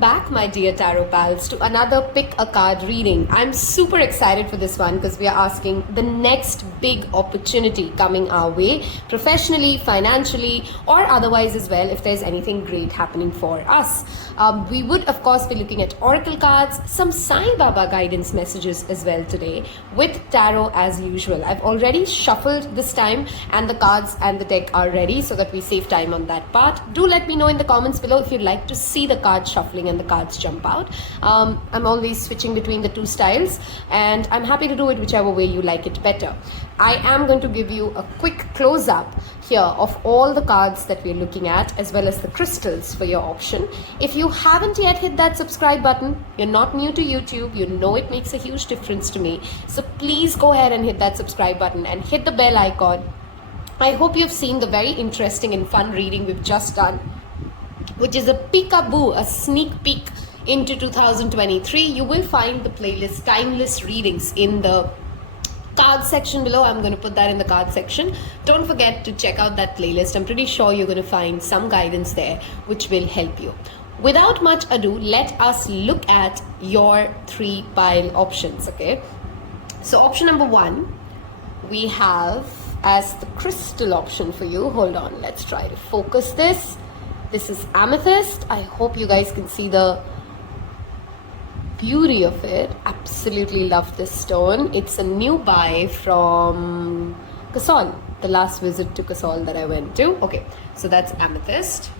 back, my dear tarot pals, to another pick a card reading. I'm super excited for this one because we are asking the next big opportunity coming our way, professionally, financially, or otherwise as well, if there's anything great happening for us. We would, of course, be looking at oracle cards, some Sai Baba guidance messages as well today, with tarot as usual. I've already shuffled this time, and the cards and the deck are ready so that we save time on that part. Do let me know in the comments below if you'd like to see the card shuffling and the cards jump out. I'm always switching between the two styles, and I'm happy to do it whichever way you like it better. I am going to give you a quick close-up here of all the cards that we're looking at, as well as the crystals for your option. If you haven't yet hit that subscribe button, you're not new to YouTube, you know it makes a huge difference to me. So please go ahead and hit that subscribe button and hit the bell icon. I hope you've seen the very interesting and fun reading we've just done, which is a peekaboo, a sneak peek into 2023. You will find the playlist Timeless Readings in the card section below. I'm going to put that in the card section. Don't forget to check out that playlist. I'm pretty sure you're going to find some guidance there which will help you. Without much ado, let us look at your 3 pile options, okay? So option number 1, we have as the crystal option for you. Hold on, let's try to focus this. This is Amethyst. I hope you guys can see the beauty of it. Absolutely love this stone. It's a new buy from Kasol, the last visit to Kasol that I went to. Okay, so that's Amethyst.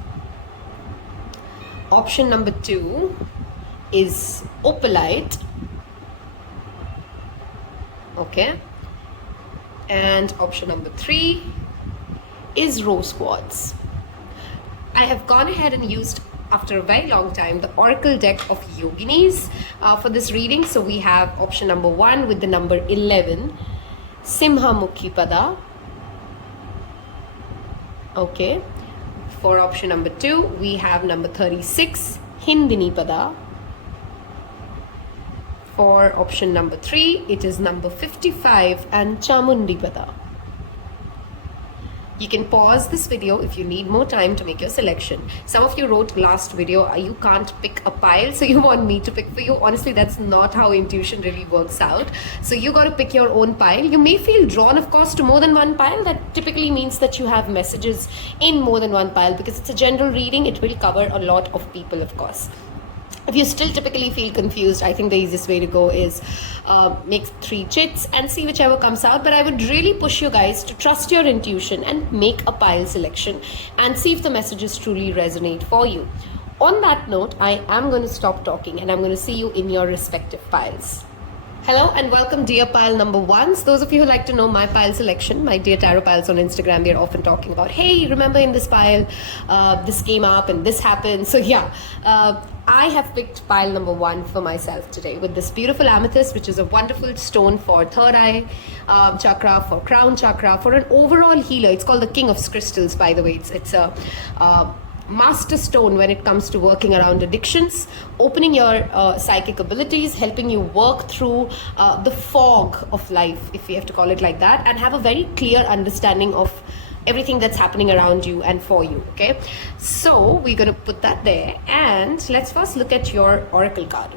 Option number 2 is Opalite. Okay, and option number 3 is Rose Quartz. I have gone ahead and used, after a very long time, the oracle deck of yoginis for this reading. So we have option number 1 with the number 11, Simhamukhi Pada. Okay, for option number 2 we have number 36, Hindini Pada. For option number 3 it is number 55 and Chamundi Pada. You can pause this video if you need more time to make your selection. Some of you wrote last video, you can't pick a pile, so you want me to pick for you. Honestly, that's not how intuition really works out. So you got to pick your own pile. You may feel drawn, of course, to more than one pile. That typically means that you have messages in more than one pile, because it's a general reading. It will cover a lot of people, of course. If you still typically feel confused, I think the easiest way to go is make 3 chits and see whichever comes out. But I would really push you guys to trust your intuition and make a pile selection and see if the messages truly resonate for you. On that note, I am going to stop talking and I'm going to see you in your respective piles. Hello and welcome, dear pile number 1s. Those of you who like to know my pile selection, my dear tarot pals on Instagram, we are often talking about, hey, remember in this pile, this came up and this happened. So yeah, I have picked pile number 1 for myself today with this beautiful amethyst, which is a wonderful stone for third eye chakra, for crown chakra, for an overall healer. It's called the king of crystals, by the way. It's a master stone when it comes to working around addictions, opening your psychic abilities, helping you work through the fog of life, if we have to call it like that, and have a very clear understanding of everything that's happening around you and for you. Okay, so we're going to put that there, and let's first look at your oracle card.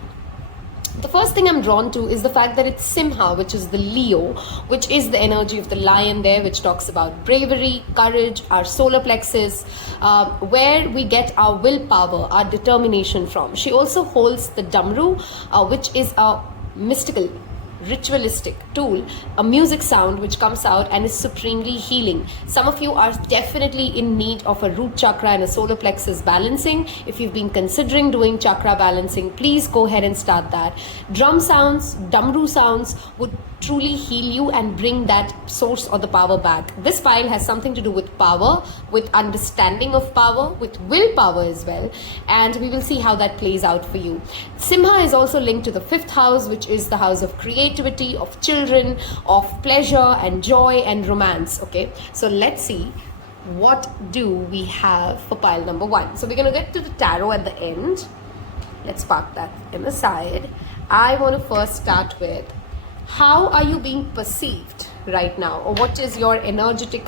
The first thing I'm drawn to is the fact that it's Simha, which is the Leo, which is the energy of the lion there, which talks about bravery, courage, our solar plexus, where we get our willpower, our determination from. She also holds the Damru, which is a mystical, ritualistic tool, a music sound which comes out and is supremely healing. Some of you are definitely in need of a root chakra and a solar plexus balancing. If you've been considering doing chakra balancing, please go ahead and start that. Drum sounds, damru sounds would truly heal you and bring that source or the power back. This pile has something to do with power, with understanding of power, with willpower as well, and we will see how that plays out for you. Simha is also linked to the 5th house, which is the house of creativity, of children, of pleasure and joy and romance. Okay, so let's see what do we have for pile number 1. So we're going to get to the tarot at the end. Let's park that in the side. I want to first start with, how are you being perceived right now, or what is your energetic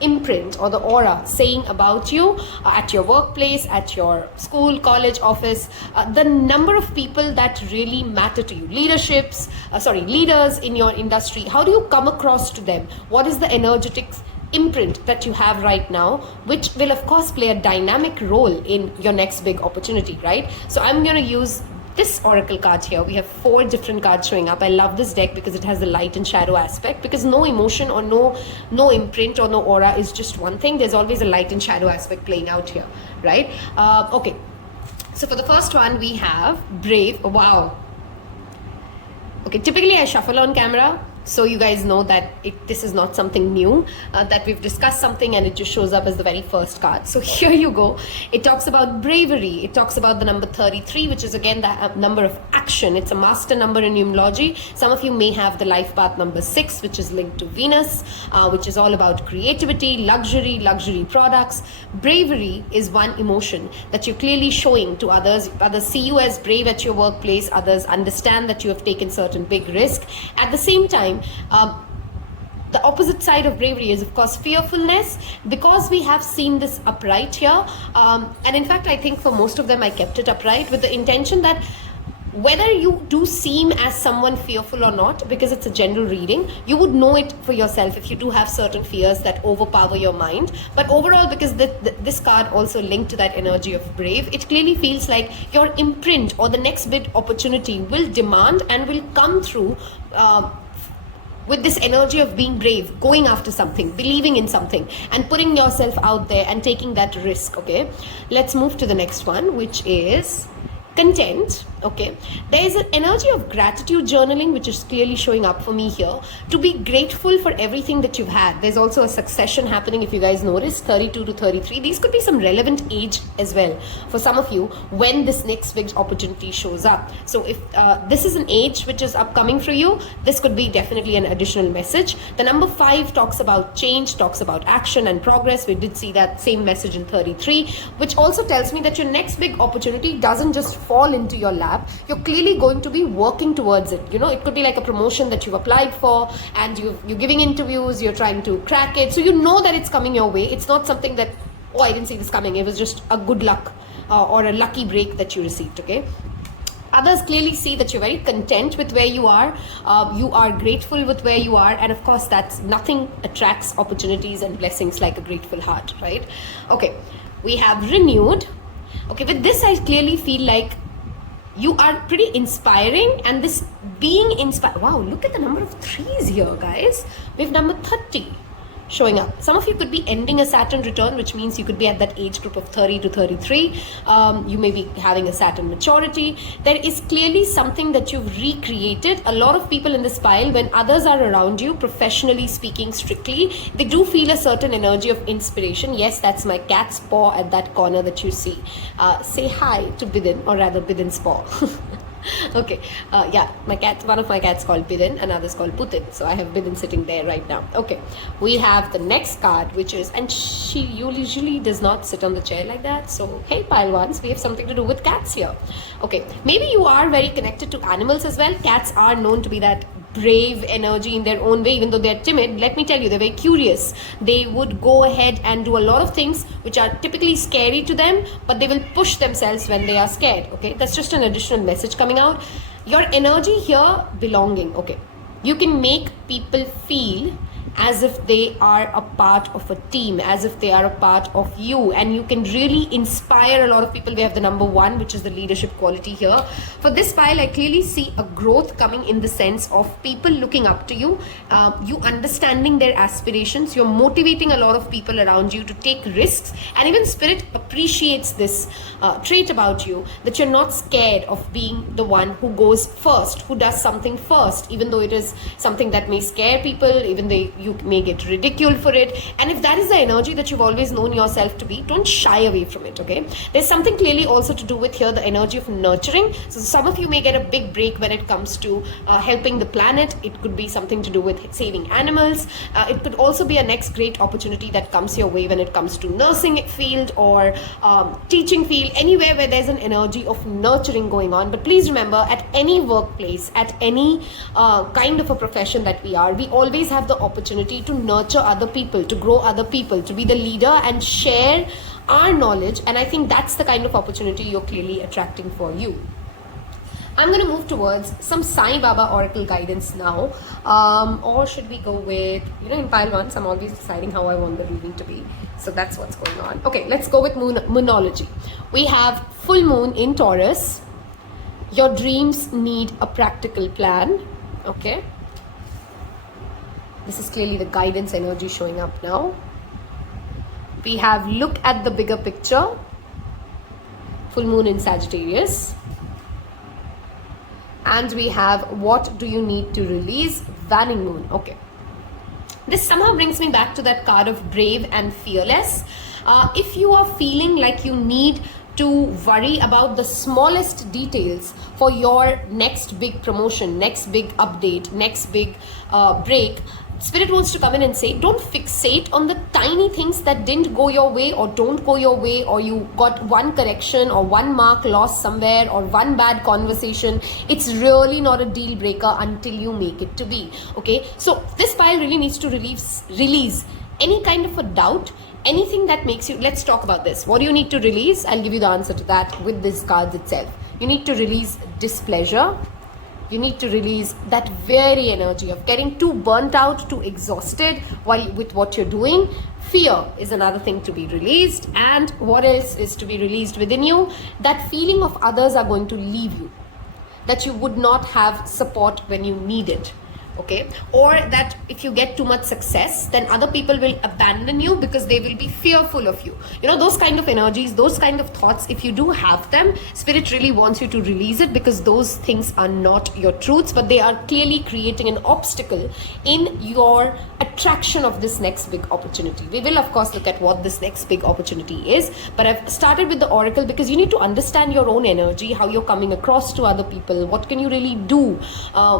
imprint or the aura saying about you at your workplace, at your school, college, office, the number of people that really matter to you, leaders in your industry, how do you come across to them? What is the energetic imprint that you have right now, which will of course play a dynamic role in your next big opportunity, right? So I'm going to use this oracle card here. We have 4 different cards showing up. I love this deck because it has the light and shadow aspect, because no emotion or no imprint or no aura is just one thing. There's always a light and shadow aspect playing out here, right? Okay, so for the first one we have brave. Wow. Okay, typically I shuffle on camera, so you guys know that this is not something new, that we've discussed something and it just shows up as the very first card. So here you go. It talks about bravery. It talks about the number 33, which is again the number of action. It's a master number in numerology. Some of you may have the life path number 6, which is linked to Venus, which is all about creativity, luxury products. Bravery is one emotion that you're clearly showing to others. Others see you as brave at your workplace. Others understand that you have taken certain big risk. At the same time, the opposite side of bravery is of course fearfulness, because we have seen this upright here, and in fact I think for most of them I kept it upright with the intention that whether you do seem as someone fearful or not, because it's a general reading, you would know it for yourself if you do have certain fears that overpower your mind. But overall, because this card also linked to that energy of brave, it clearly feels like your imprint or the next big opportunity will demand and will come through with this energy of being brave, going after something, believing in something, and putting yourself out there and taking that risk. Okay, let's move to the next one, which is content. Okay, there is an energy of gratitude journaling which is clearly showing up for me here, to be grateful for everything that you've had. There's also a succession happening, if you guys notice, 32 to 33. These could be some relevant age as well for some of you when this next big opportunity shows up. So if this is an age which is upcoming for you, this could be definitely an additional message. The number 5 talks about change, talks about action and progress. We did see that same message in 33, which also tells me that your next big opportunity doesn't just fall into your lap. You're clearly going to be working towards it. You know, it could be like a promotion that you've applied for and you're giving interviews, you're trying to crack it. So you know that it's coming your way. It's not something that, oh, I didn't see this coming. It was just a good luck or a lucky break that you received, okay? Others clearly see that you're very content with where you are grateful with where you are, and of course that's nothing attracts opportunities and blessings like a grateful heart, right? Okay, we have renewed. Okay, with this I clearly feel like you are pretty inspiring, and this being inspired, wow, look at the number of 3s here, guys. We have number 30 showing up. Some of you could be ending a Saturn return, which means you could be at that age group of 30 to 33. You may be having a Saturn maturity. There is clearly something that you've recreated. A lot of people in this pile, when others are around you, professionally speaking strictly, they do feel a certain energy of inspiration. Yes, that's my cat's paw at that corner that you see. Say hi to Bidin, or rather Bidin's paw. Okay, yeah, one of my cats called Bidin, another's called Putin, so I have Bidin sitting there right now. Okay, we have the next card, which is, and she usually does not sit on the chair like that, so hey pile ones, we have something to do with cats here. Okay, maybe you are very connected to animals as well. Cats are known to be that brave energy in their own way. Even though they're timid, let me tell you, they're very curious. They would go ahead and do a lot of things which are typically scary to them, but they will push themselves when they are scared. Okay, that's just an additional message coming out. Your energy here, belonging. Okay, you can make people feel as if they are a part of a team, as if they are a part of you, and you can really inspire a lot of people. We have the number 1, which is the leadership quality here. For this pile, I clearly see a growth coming in the sense of people looking up to you, you understanding their aspirations, you're motivating a lot of people around you to take risks, and even Spirit appreciates this trait about you, that you're not scared of being the one who goes first, who does something first, even though it is something that may scare people, even though you may get ridiculed for it. And if that is the energy that you've always known yourself to be, don't shy away from it. Okay, there's something clearly also to do with here the energy of nurturing. So some of you may get a big break when it comes to helping the planet. It could be something to do with saving animals. It could also be a next great opportunity that comes your way when it comes to nursing field or teaching field, anywhere where there's an energy of nurturing going on. But please remember, at any workplace, at any kind of a profession that we always have the opportunity opportunity to nurture other people, to grow other people, to be the leader and share our knowledge. And I think that's the kind of opportunity you're clearly attracting for you. I'm going to move towards some Sai Baba Oracle guidance now. Or should we go with, in pile once, I'm always deciding how I want the reading to be. So that's what's going on. Okay, let's go with moonology. We have full moon in Taurus. Your dreams need a practical plan. Okay. This is clearly the guidance energy showing up now. We have look at the bigger picture. Full moon in Sagittarius. And we have what do you need to release? Waning moon. Okay. This somehow brings me back to that card of brave and fearless. If you are feeling like you need to worry about the smallest details for your next big promotion, next big update, next big break, Spirit wants to come in and say, don't fixate on the tiny things that didn't go your way or don't go your way, or you got one correction or one mark lost somewhere or one bad conversation. It's really not a deal breaker until you make it to be. Okay, so this pile really needs to release any kind of a doubt, anything that makes you, let's talk about this. What do you need to release? I'll give you the answer to that with this cards itself. You need to release displeasure. You need to release that very energy of getting too burnt out, too exhausted while with what you're doing. Fear is another thing to be released. And what else is to be released within you? That feeling of others are going to leave you, that you would not have support when you need it. Okay, or that if you get too much success, then other people will abandon you because they will be fearful of you. Those kind of energies, those kind of thoughts, if you do have them, Spirit really wants you to release it, because those things are not your truths, but they are clearly creating an obstacle in your attraction of this next big opportunity. We will of course look at what this next big opportunity is, but I've started with the oracle because you need to understand your own energy, how you're coming across to other people, what can you really do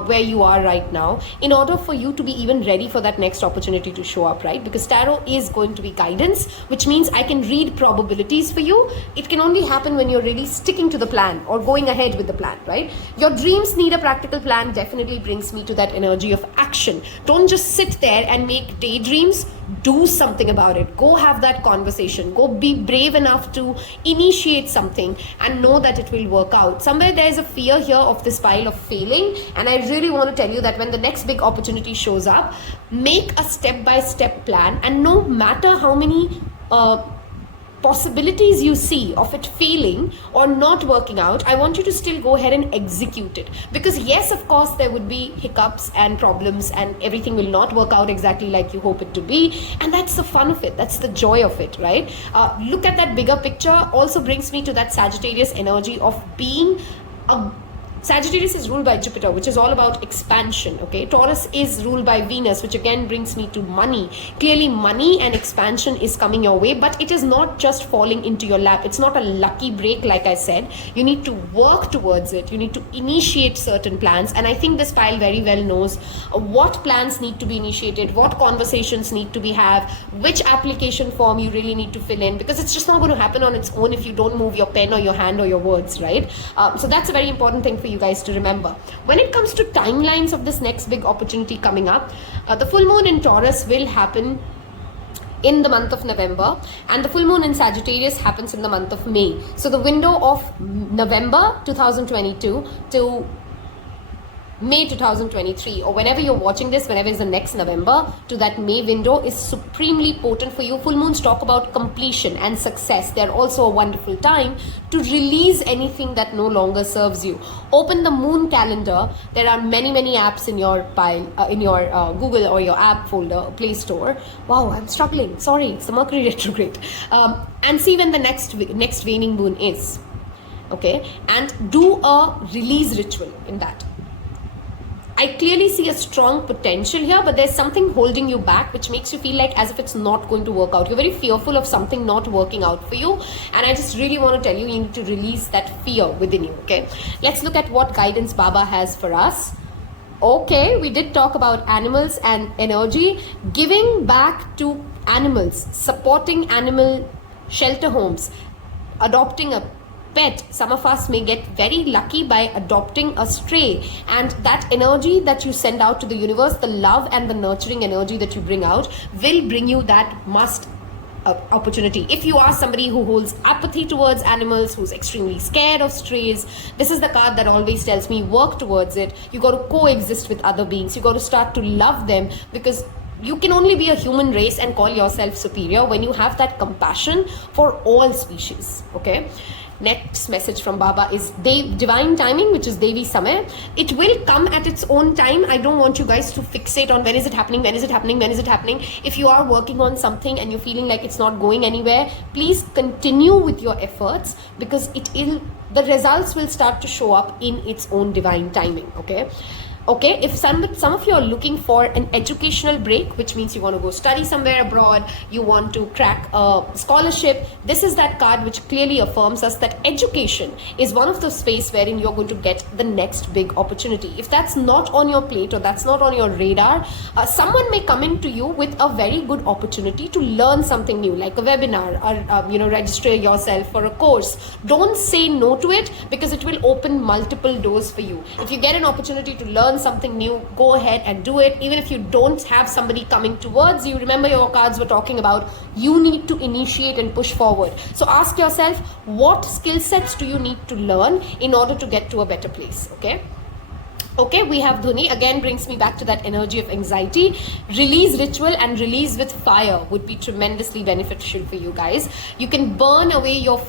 where you are right now, in order for you to be even ready for that next opportunity to show up, right? Because tarot is going to be guidance, which means I can read probabilities for you. It can only happen when you're really sticking to the plan or going ahead with the plan, right? Your dreams need a practical plan definitely brings me to that energy of action. Don't just sit there and make daydreams. Do something about it. Go have that conversation. Go be brave enough to initiate something and know that it will work out. Somewhere there is a fear here of this pile of failing, and I really want to tell you that when the next big opportunity shows up, make a step-by-step plan, and no matter how many possibilities you see of it failing or not working out, I want you to still go ahead and execute it. Because yes, of course, there would be hiccups and problems and everything will not work out exactly like you hope it to be. And that's the fun of it. That's the joy of it, right? Look at that bigger picture. Also brings me to that Sagittarius energy of being a Sagittarius is ruled by Jupiter, which is all about expansion, okay? Taurus is ruled by Venus, which again brings me to money. Clearly, money and expansion is coming your way, but it is not just falling into your lap. It's not a lucky break, like I said. You need to work towards it. You need to initiate certain plans, and I think this pile very well knows what plans need to be initiated, what conversations need to be had, which application form you really need to fill in, because it's just not going to happen on its own if you don't move your pen or your hand or your words, right? So that's a very important thing for you guys to remember. When it comes to timelines of this next big opportunity coming up, the full moon in Taurus will happen in the month of November, and the full moon in Sagittarius happens in the month of May. So the window of November 2022 to May 2023, or whenever you're watching this, whenever is the next November to that May window, is supremely potent for you. Full moons talk about completion and success. They're also a wonderful time to release anything that no longer serves you. Open the moon calendar. There are many apps in your pile, in your Google or your app folder, Play Store. Wow, I'm struggling. Sorry, it's the Mercury retrograde. And see when the next waning moon is. Okay, and do a release ritual in that. I clearly see a strong potential here, but there's something holding you back, which makes you feel like as if it's not going to work out. You're very fearful of something not working out for you. And I just really want to tell you, you need to release that fear within you, okay? Let's look at what guidance Baba has for us. Okay, we did talk about animals and energy. Giving back to animals, supporting animal shelter homes, adopting a pet. Some of us may get very lucky by adopting a stray, and that energy that you send out to the universe, the love and the nurturing energy that you bring out, will bring you that opportunity. If you are somebody who holds apathy towards animals, who's extremely scared of strays, this is the card that always tells me work towards it. You got to coexist with other beings. You got to start to love them, because you can only be a human race and call yourself superior when you have that compassion for all species. Okay. Next message from Baba is divine timing, which is Devi Samay. It will come at its own time. I don't want you guys to fixate on when is it happening, when is it happening, when is it happening. If you are working on something and you're feeling like it's not going anywhere, please continue with your efforts, because the results will start to show up in its own divine timing. Okay, if some of you are looking for an educational break, which means you want to go study somewhere abroad, you want to crack a scholarship, this is that card which clearly affirms us that education is one of the space wherein you're going to get the next big opportunity. If that's not on your plate or that's not on your radar, someone may come into you with a very good opportunity to learn something new, like a webinar, or register yourself for a course. Don't say no to it, because it will open multiple doors for you. If you get an opportunity to learn something new, go ahead and do it. Even if you don't have somebody coming towards you, remember your cards were talking about you need to initiate and push forward. So ask yourself, what skill sets do you need to learn in order to get to a better place? Okay, we have Dhuni. Again, brings me back to that energy of anxiety. Release ritual and release with fire would be tremendously beneficial for you guys. You can burn away your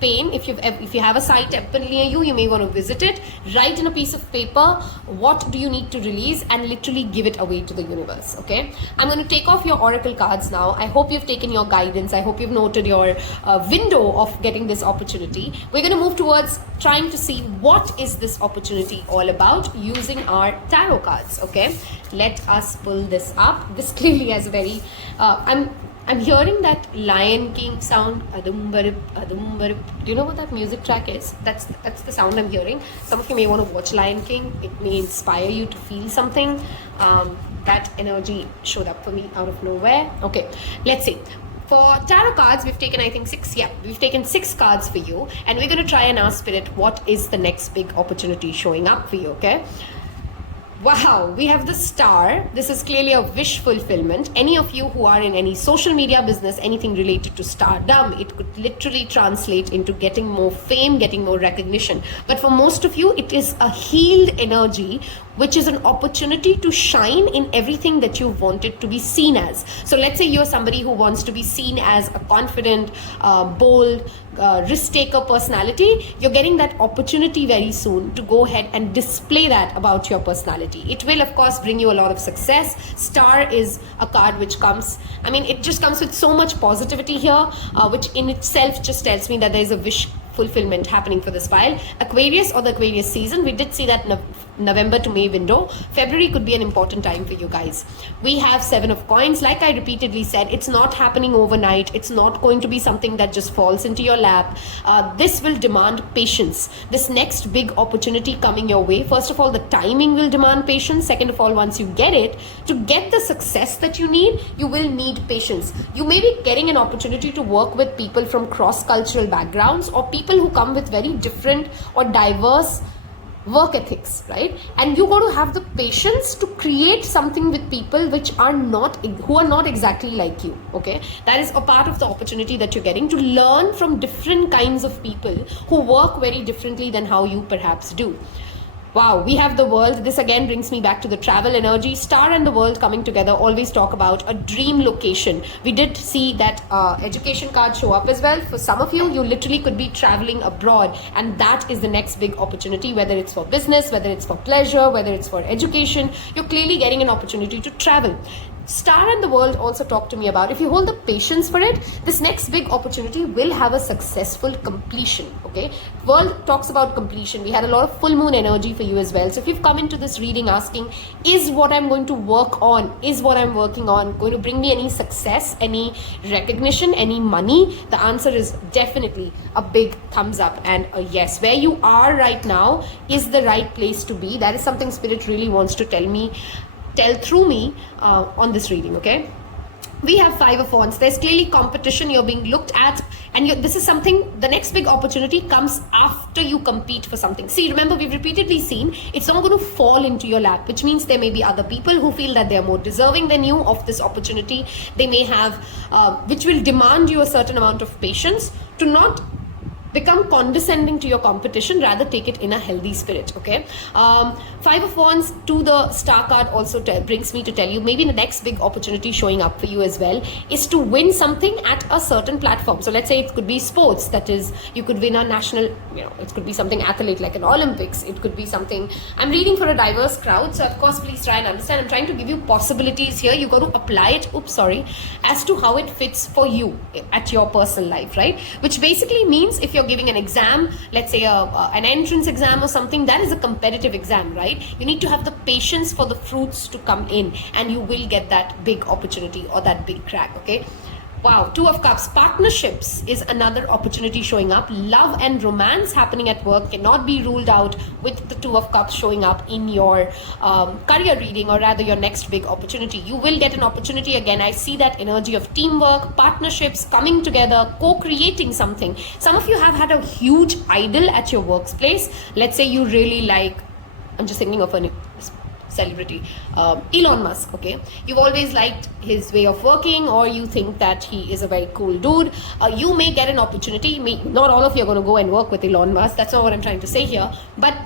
pain. If you have a Sai temple near you, you may want to visit it. Write in a piece of paper what do you need to release, and literally give it away to the universe. Okay, I'm going to take off your oracle cards now. I hope you've taken your guidance. I hope you've noted your window of getting this opportunity. We're going to move towards trying to see what is this opportunity all about using our tarot cards. Okay, let us pull this up. This clearly has a very I'm hearing that Lion King sound. Adum barip, adum barip. Do you know what that music track is? That's the sound I'm hearing. Some of you may want to watch Lion King. It may inspire you to feel something. That energy showed up for me out of nowhere. Okay, let's see. For tarot cards, we've taken, I think, 6. Yeah, we've taken 6 cards for you. And we're going to try and ask Spirit, what is the next big opportunity showing up for you, okay? Wow, we have the Star. This is clearly a wish fulfillment. Any of you who are in any social media business, anything related to stardom, it could literally translate into getting more fame, getting more recognition. But for most of you, it is a healed energy, which is an opportunity to shine in everything that you wanted to be seen as. So let's say you're somebody who wants to be seen as a confident, bold, risk-taker personality. You're getting that opportunity very soon to go ahead and display that about your personality. It will, of course, bring you a lot of success. Star is a card which comes, it just comes with so much positivity here, which in itself just tells me that there's a wish fulfillment happening for this pile. Aquarius or the Aquarius season, we did see that November to May window. February could be an important time for you guys. We have 7 of coins. Like I repeatedly said, it's not happening overnight. It's not going to be something that just falls into your lap. This will demand patience. This next big opportunity coming your way, first of all, the timing will demand patience. Second of all, once you get it, to get the success that you need, you will need patience. You may be getting an opportunity to work with people from cross-cultural backgrounds, or people who come with very different or diverse work ethics, right? And you got to have the patience to create something with people who are not exactly like you. Okay, that is a part of the opportunity that you're getting, to learn from different kinds of people who work very differently than how you perhaps do. Wow, we have the World. This again brings me back to the travel energy. Star and the World coming together always talk about a dream location. We did see that education card show up as well. For some of you, you literally could be traveling abroad, and that is the next big opportunity, whether it's for business, whether it's for pleasure, whether it's for education. You're clearly getting an opportunity to travel. Star and the World also talk to me about, if you hold the patience for it, this next big opportunity will have a successful completion. Okay, World talks about completion. We had a lot of full moon energy for you as well. So if you've come into this reading asking, is what I'm going to work on, is what I'm working on going to bring me any success, any recognition, any money, the answer is definitely a big thumbs up and a yes. Where you are right now is the right place to be. That is something Spirit really wants to tell through me on this reading. Okay, We have Five of Wands. There's clearly competition. You're being looked at, and this is something, the next big opportunity comes after you compete for something. See, remember, we've repeatedly seen it's not going to fall into your lap, which means there may be other people who feel that they're more deserving than you of this opportunity. They may have, which will demand you a certain amount of patience to not become condescending to your competition, rather take it in a healthy spirit. Okay, Five of Wands to the Star card also brings me to tell you, maybe the next big opportunity showing up for you as well is to win something at a certain platform. So let's say it could be sports, that is, you could win a national, it could be something athlete like an Olympics, it could be something, I'm reading for a diverse crowd, so of course please try and understand, I'm trying to give you possibilities here. You got to apply it, as to how it fits for you at your personal life, right? Which basically means if you're giving an exam, let's say an entrance exam or something, that is a competitive exam, right? You need to have the patience for the fruits to come in, and you will get that big opportunity or that big crack. Okay, wow. Two of Cups. Partnerships is another opportunity showing up. Love and romance happening at work cannot be ruled out with the Two of Cups showing up in your career reading, or rather your next big opportunity. You will get an opportunity. Again, I see that energy of teamwork, partnerships, coming together, co-creating something. Some of you have had a huge idol at your workplace. Let's say you really like, I'm just thinking of a celebrity, Elon Musk. Okay, you've always liked his way of working, or you think that he is a very cool dude. You may get an opportunity. Not all of you are going to go and work with Elon Musk. That's not what I'm trying to say here. But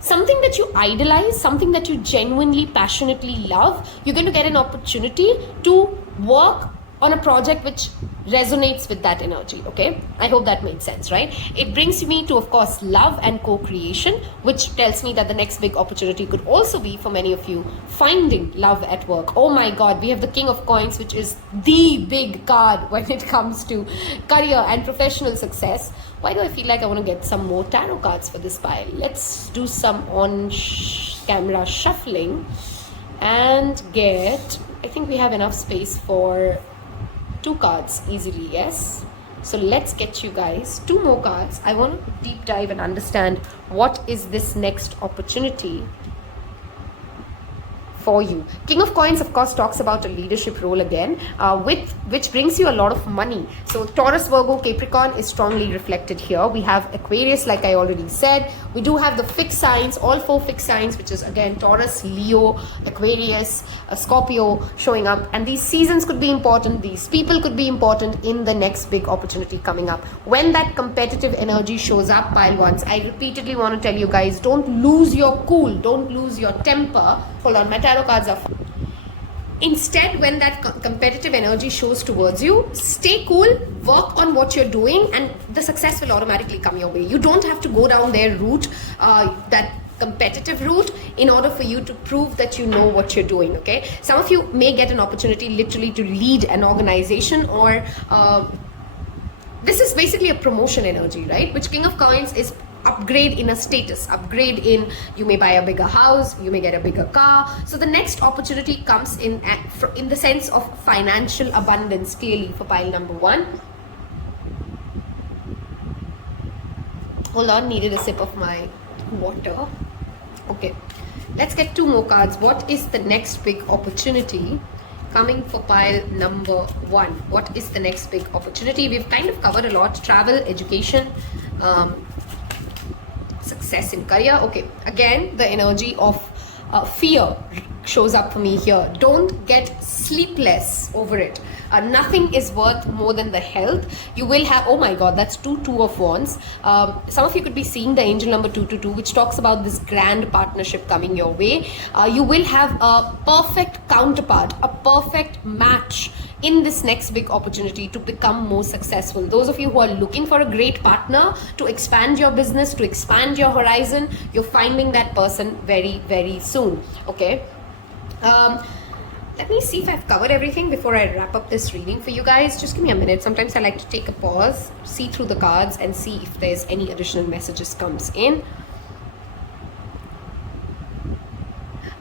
something that you idolize, something that you genuinely, passionately love, you're going to get an opportunity to work on a project which resonates with that energy. Okay, I hope that made sense, right? It brings me to, of course, love and co-creation, which tells me that the next big opportunity could also be for many of you finding love at work. Oh my God, we have the King of Coins, which is the big card when it comes to career and professional success. Why do I feel like I want to get some more tarot cards for this pile? Let's do some on camera shuffling and get, I think we have enough space for 2 cards easily. Yes, so let's get you guys 2 more cards. I want to deep dive and understand what is this next opportunity for you. King of Coins, of course, talks about a leadership role again, which brings you a lot of money. So Taurus, Virgo, Capricorn is strongly reflected here. We have Aquarius, like I already said. We do have the fixed signs, all 4 fixed signs, which is again Taurus, Leo, Aquarius, Scorpio showing up. And these seasons could be important. These people could be important in the next big opportunity coming up. When that competitive energy shows up, pile ones, I repeatedly want to tell you guys, don't lose your cool. Don't lose your temper. Hold on, my tarot cards are... Instead, when that competitive energy shows towards you, stay cool, work on what you're doing, and the success will automatically come your way. You don't have to go down their route, that competitive route, in order for you to prove that you know what you're doing. Okay, some of you may get an opportunity literally to lead an organization, or this is basically a promotion energy, right? Which King of Coins is upgrade in a status, upgrade in, you may buy a bigger house, you may get a bigger car. So the next opportunity comes in the sense of financial abundance, clearly for pile number 1. Hold on, needed a sip of my water. Okay, let's get 2 more cards. What is the next big opportunity coming for pile number 1? What is the next big opportunity? We've kind of covered a lot: travel, education, success in career. Okay, again, the energy of fear shows up for me here. Don't get sleepless over it. Nothing is worth more than the health. You will have, oh my God, that's two of wands. Some of you could be seeing the angel number 222, which talks about this grand partnership coming your way. You will have a perfect counterpart, a perfect match in this next big opportunity to become more successful. Those of you who are looking for a great partner to expand your business, to expand your horizon, you're finding that person very, very soon. Okay. Let me see if I've covered everything before I wrap up this reading for you guys. Just give me a minute. Sometimes I like to take a pause, see through the cards, and see if there's any additional messages comes in.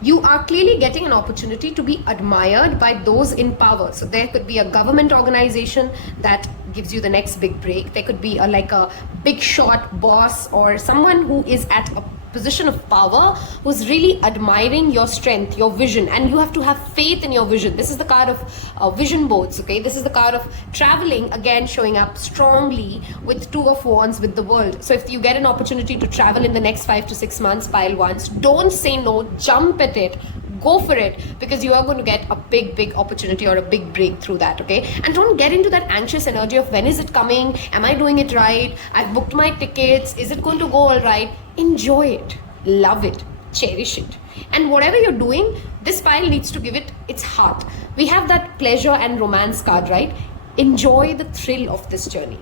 You are clearly getting an opportunity to be admired by those in power. So there could be a government organization that gives you the next big break. There could be like a big shot boss or someone who is at a position of power, who's really admiring your strength, your vision, and you have to have faith in your vision. This is the card of vision boards, okay? This is the card of traveling, again showing up strongly with Two of Wands with the world. So if you get an opportunity to travel in the next 5 to 6 months, pile ones, don't say no, jump at it. Go for it, because you are going to get a big opportunity or a big breakthrough that, okay? And don't get into that anxious energy of when is it coming? Am I doing it right? I've booked my tickets. Is it going to go all right? Enjoy it. Love it. Cherish it. And whatever you're doing, this pile needs to give it its heart. We have that pleasure and romance card, right? Enjoy the thrill of this journey.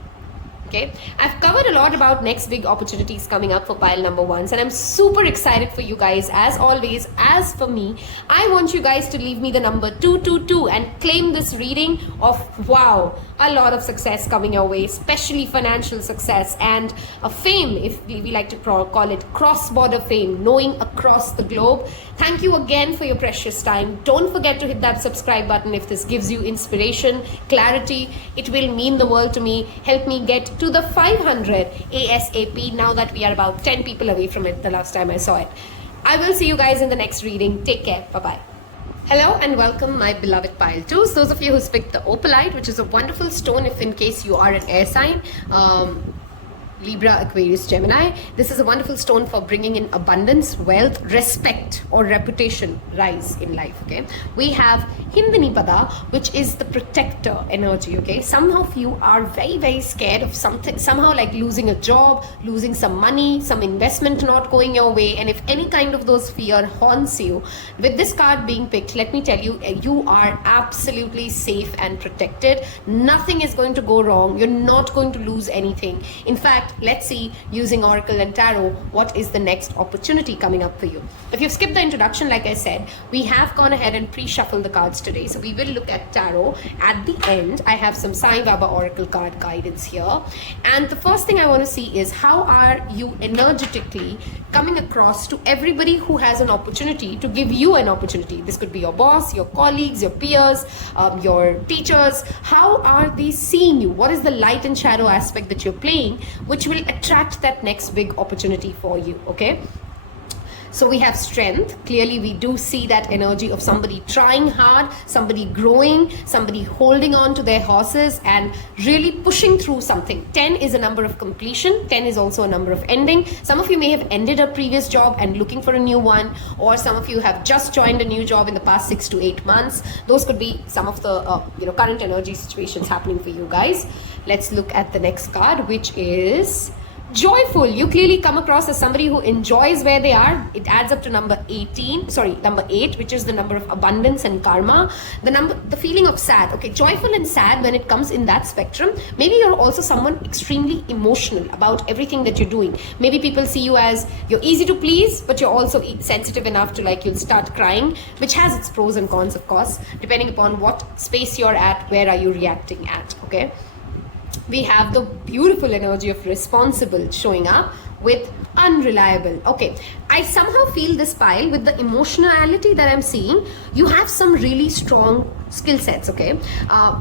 Okay, I've covered a lot about next big opportunities coming up for pile number ones, and I'm super excited for you guys. As always, as for me, I want you guys to leave me the number 222 and claim this reading of, wow, a lot of success coming your way, especially financial success and a fame, if we like to call it cross-border fame, knowing across the globe. Thank you again for your precious time. Don't forget to hit that subscribe button if this gives you inspiration, clarity. It will mean the world to me. Help me get to the 500 ASAP now that we are about 10 people away from it the last time I saw it. I will see you guys in the next reading. Take care. Bye-bye. Hello and welcome, my beloved pile 2s. Those of you who's picked the Opalite, which is a wonderful stone if in case you are an air sign, Libra, Aquarius, Gemini. This is a wonderful stone for bringing in abundance, wealth, respect or reputation rise in life, okay? We have Hindini Pada, which is the protector energy, okay? Some of you are very scared of something, somehow like losing a job, losing some money, some investment not going your way, and if any kind of those fear haunts you, with this card being picked, let me tell you, you are absolutely safe and protected. Nothing is going to go wrong. You're not going to lose anything. In fact, let's see, using Oracle and Tarot, what is the next opportunity coming up for you. If you've skipped the introduction, like I said, we have gone ahead and pre-shuffled the cards today. So we will look at Tarot. At the end, I have some Sai Baba Oracle card guidance here. And the first thing I want to see is how are you energetically coming across to everybody who has an opportunity to give you an opportunity. This could be your boss, your colleagues, your peers, your teachers. How are they seeing you? What is the light and shadow aspect that you're playing, which will attract that next big opportunity for you, okay? So we have strength. Clearly, we do see that energy of somebody trying hard, somebody growing, somebody holding on to their horses and really pushing through something. 10 is a number of completion. 10 is also a number of ending. Some of you may have ended a previous job and looking for a new one, or some of you have just joined a new job in the past 6 to 8 months. Those could be some of the current energy situations happening for you guys. Let's look at the next card, which is joyful. You clearly come across as somebody who enjoys where they are. It adds up to number 8, which is the number of abundance and karma. The feeling of sad. Okay, joyful and sad, when it comes in that spectrum, maybe you're also someone extremely emotional about everything that you're doing. Maybe people see you as you're easy to please, but you're also sensitive enough to you'll start crying, which has its pros and cons, of course, depending upon what space you're at, where are you reacting at, okay? We have the beautiful energy of responsible showing up with unreliable. Okay, I somehow feel this pile with the emotionality that I'm seeing. You have some really strong skill sets, okay?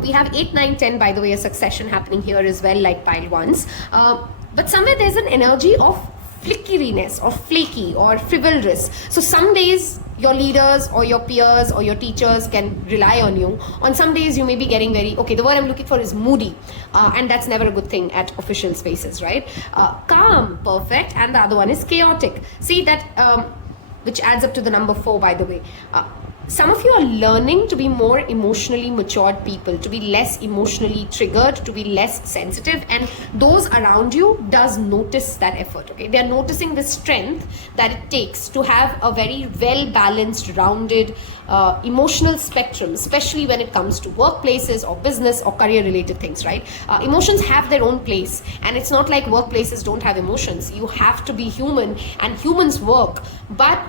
We have 8, 9, 10, by the way, a succession happening here as well, like pile ones. But somewhere there's an energy of flickeriness or flaky or frivolous. So some days your leaders or your peers or your teachers can rely on you. On some days you may be getting very, okay, the word I'm looking for is moody, and that's never a good thing at official spaces, right? Calm, perfect, and the other one is chaotic. See that, which adds up to the number 4, by the way. Some of you are learning to be more emotionally matured people, to be less emotionally triggered, to be less sensitive, and those around you does notice that effort, okay? They are noticing the strength that it takes to have a very well-balanced, rounded emotional spectrum, especially when it comes to workplaces or business or career-related things, right? Emotions have their own place, and it's not like workplaces don't have emotions. You have to be human, and humans work, but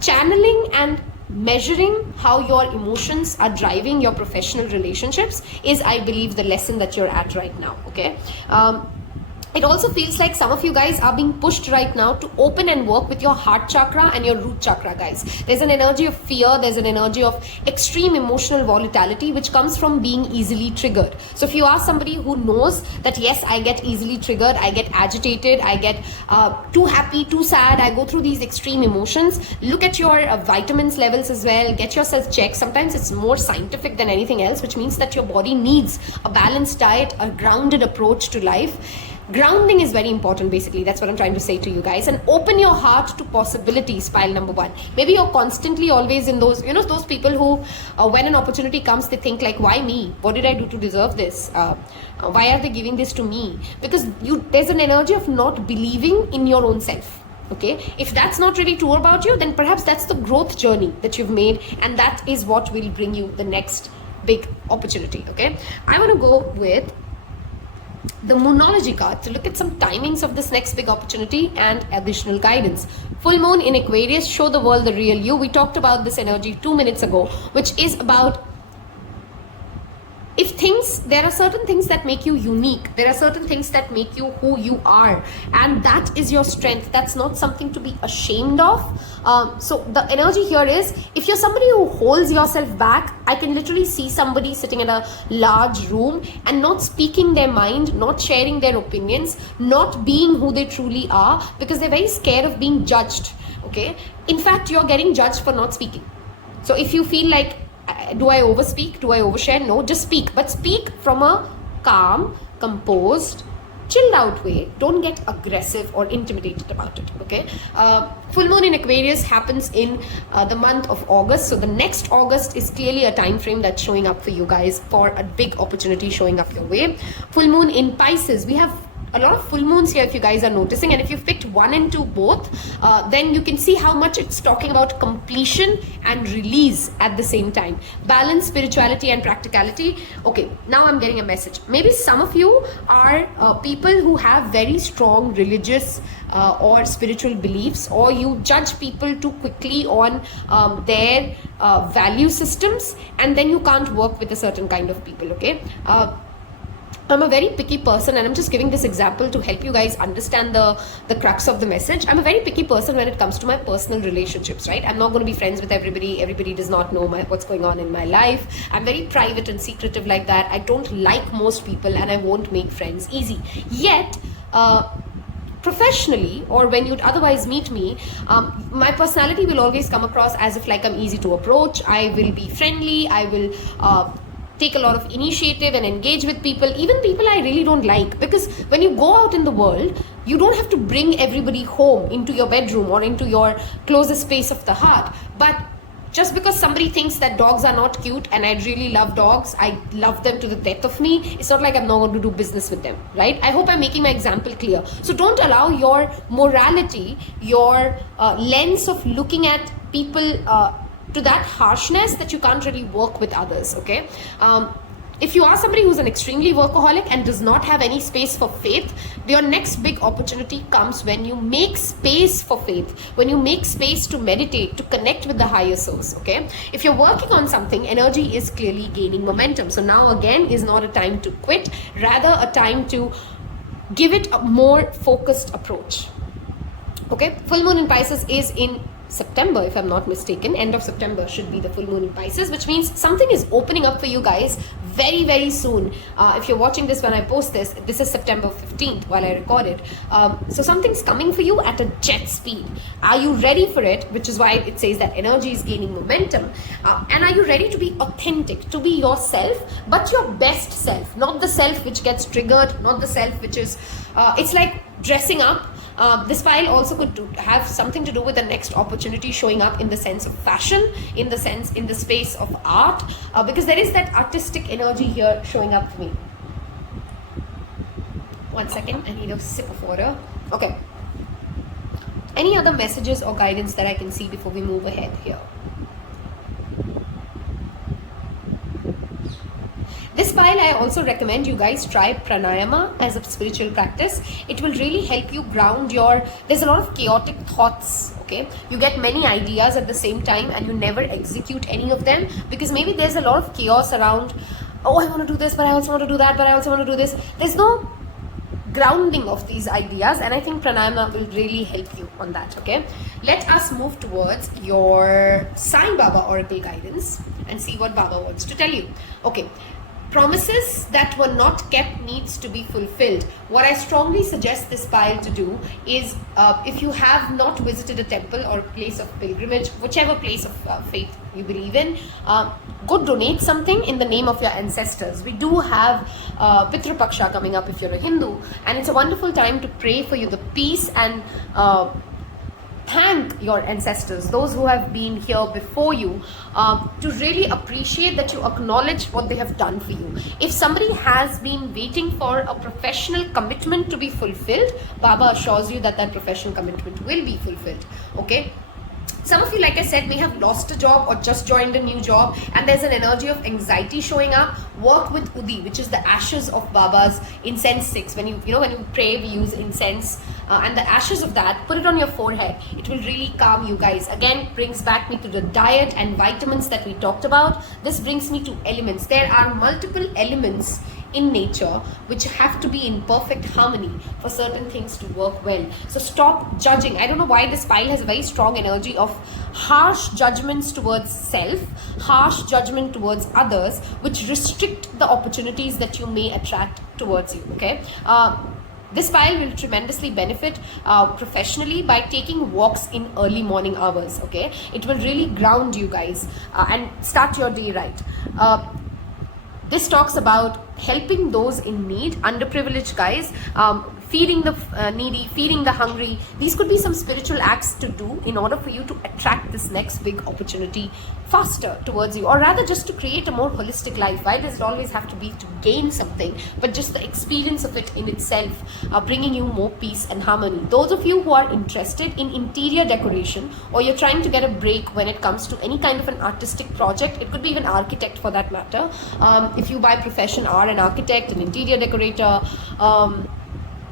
channeling and measuring how your emotions are driving your professional relationships is, I believe, the lesson that you're at right now, okay? It also feels like some of you guys are being pushed right now to open and work with your heart chakra and your root chakra, guys. There's an energy of fear, there's an energy of extreme emotional volatility which comes from being easily triggered. So if you are somebody who knows that yes, I get easily triggered, I get agitated, I get too happy, too sad, I go through these extreme emotions, look at your vitamins levels as well, get yourself checked. Sometimes it's more scientific than anything else, which means that your body needs a balanced diet, a grounded approach to life. Grounding is very important, basically. That's what I'm trying to say to you guys. And open your heart to possibilities, pile number one. Maybe you're constantly always in those, those people who, when an opportunity comes, they think like, why me? What did I do to deserve this? Why are they giving this to me? Because there's an energy of not believing in your own self. Okay, if that's not really true about you, then perhaps that's the growth journey that you've made, and that is what will bring you the next big opportunity. Okay, I want to go with the Moonology card to look at some timings of this next big opportunity and additional guidance. Full moon in Aquarius, show the world the real you. We talked about this energy 2 minutes ago, which is about there are certain things that make you unique. There are certain things that make you who you are, and that is your strength. That's not something to be ashamed of. So the energy here is, if you're somebody who holds yourself back, I can literally see somebody sitting in a large room and not speaking their mind, not sharing their opinions, not being who they truly are, because they're very scared of being judged. Okay, in fact, you're getting judged for not speaking. So if you feel like, do I overspeak? Do I overshare? No, just speak. But speak from a calm, composed, chilled out way. Don't get aggressive or intimidated about it. Okay. Full moon in Aquarius happens in the month of August. So the next August is clearly a time frame that's showing up for you guys for a big opportunity showing up your way. Full moon in Pisces. We have a lot of full moons here, if you guys are noticing, and if you've picked 1 and 2 both, then you can see how much it's talking about completion and release at the same time. Balance, spirituality and practicality. Okay, now I'm getting a message. Maybe some of you are people who have very strong religious or spiritual beliefs, or you judge people too quickly on their value systems, and then you can't work with a certain kind of people. Okay, I'm a very picky person, and I'm just giving this example to help you guys understand the crux of the message. I'm a very picky person when it comes to my personal relationships, right? I'm not going to be friends with everybody. Everybody does not know what's going on in my life. I'm very private and secretive like that. I don't like most people, and I won't make friends easy. Yet, professionally, or when you'd otherwise meet me, my personality will always come across as if like I'm easy to approach. I will be friendly. I will take a lot of initiative and engage with people, even people I really don't like, because when you go out in the world, you don't have to bring everybody home into your bedroom or into your closest space of the heart. But just because somebody thinks that dogs are not cute, and I really love dogs, I love them to the death of me, it's not like I'm not going to do business with them, right? I hope I'm making my example clear. So don't allow your morality, your lens of looking at people to that harshness that you can't really work with others. Okay, if you are somebody who's an extremely workaholic and does not have any space for faith, your next big opportunity comes when you make space for faith, when you make space to meditate, to connect with the higher source. Okay, if you're working on something, energy is clearly gaining momentum. So now again is not a time to quit, rather a time to give it a more focused approach. Okay, full moon in Pisces is in September, if I'm not mistaken. End of September should be the full moon in Pisces, which means something is opening up for you guys very, very soon. If you're watching this when I post this, this is September 15th while I record it. So something's coming for you at a jet speed. Are you ready for it? Which is why it says that energy is gaining momentum. And are you ready to be authentic, to be yourself, but your best self, not the self which gets triggered, not the self which is, it's like dressing up. This file also could have something to do with the next opportunity showing up in the sense of fashion, in the space of art, because there is that artistic energy here showing up for me. 1 second, I need a sip of water. Okay. Any other messages or guidance that I can see before we move ahead here? This file, I also recommend you guys try pranayama as a spiritual practice. It will really help you ground there's a lot of chaotic thoughts, okay? You get many ideas at the same time and you never execute any of them because maybe there's a lot of chaos around, oh, I want to do this, but I also want to do that, but I also want to do this. There's no grounding of these ideas, and I think pranayama will really help you on that. Okay, let us move towards your Sai Baba oracle guidance and see what Baba wants to tell you. Okay, promises that were not kept needs to be fulfilled. What I strongly suggest this pile to do is, if you have not visited a temple or place of pilgrimage, whichever place of faith you believe in, go donate something in the name of your ancestors. We do have Pitru Paksha coming up if you're a Hindu, and it's a wonderful time to pray for you the peace and thank your ancestors, those who have been here before you, to really appreciate that you acknowledge what they have done for you. If somebody has been waiting for a professional commitment to be fulfilled, Baba assures you that that professional commitment will be fulfilled. Okay. Some of you, like I said, may have lost a job or just joined a new job, and there's an energy of anxiety showing up. Work with Udi, which is the ashes of Baba's incense sticks. When you pray, we use incense, and the ashes of that, put it on your forehead. It will really calm you guys. Again, brings back me to the diet and vitamins that we talked about. This brings me to elements. There are multiple elements in nature which have to be in perfect harmony for certain things to work well. So stop judging. I don't know why this pile has a very strong energy of harsh judgments towards self, harsh judgment towards others, which restrict the opportunities that you may attract towards you. Okay, this pile will tremendously benefit professionally by taking walks in early morning hours. Okay, it will really ground you guys and start your day right. This talks about helping those in need, underprivileged guys, feeding the needy, feeding the hungry. These could be some spiritual acts to do in order for you to attract this next big opportunity faster towards you, or rather just to create a more holistic life. Why does it always have to be to gain something, but just the experience of it in itself, bringing you more peace and harmony. Those of you who are interested in interior decoration, or you're trying to get a break when it comes to any kind of an artistic project, it could be even architect for that matter. If you by profession are an architect, an interior decorator,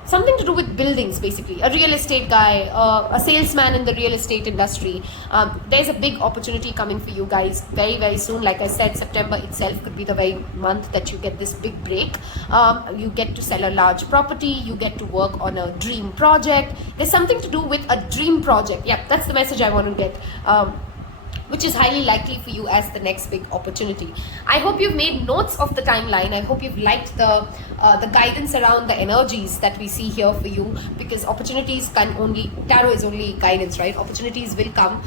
something to do with buildings, basically, a real estate guy, a salesman in the real estate industry, there's a big opportunity coming for you guys very, very soon. Like I said, September itself could be the very month that you get this big break. You get to sell a large property, you get to work on a dream project. There's something to do with a dream project. Yeah, that's the message I want to get. Which is highly likely for you as the next big opportunity. I hope you've made notes of the timeline. I hope you've liked the guidance around the energies that we see here for you, because opportunities can only, tarot is only guidance, right? Opportunities will come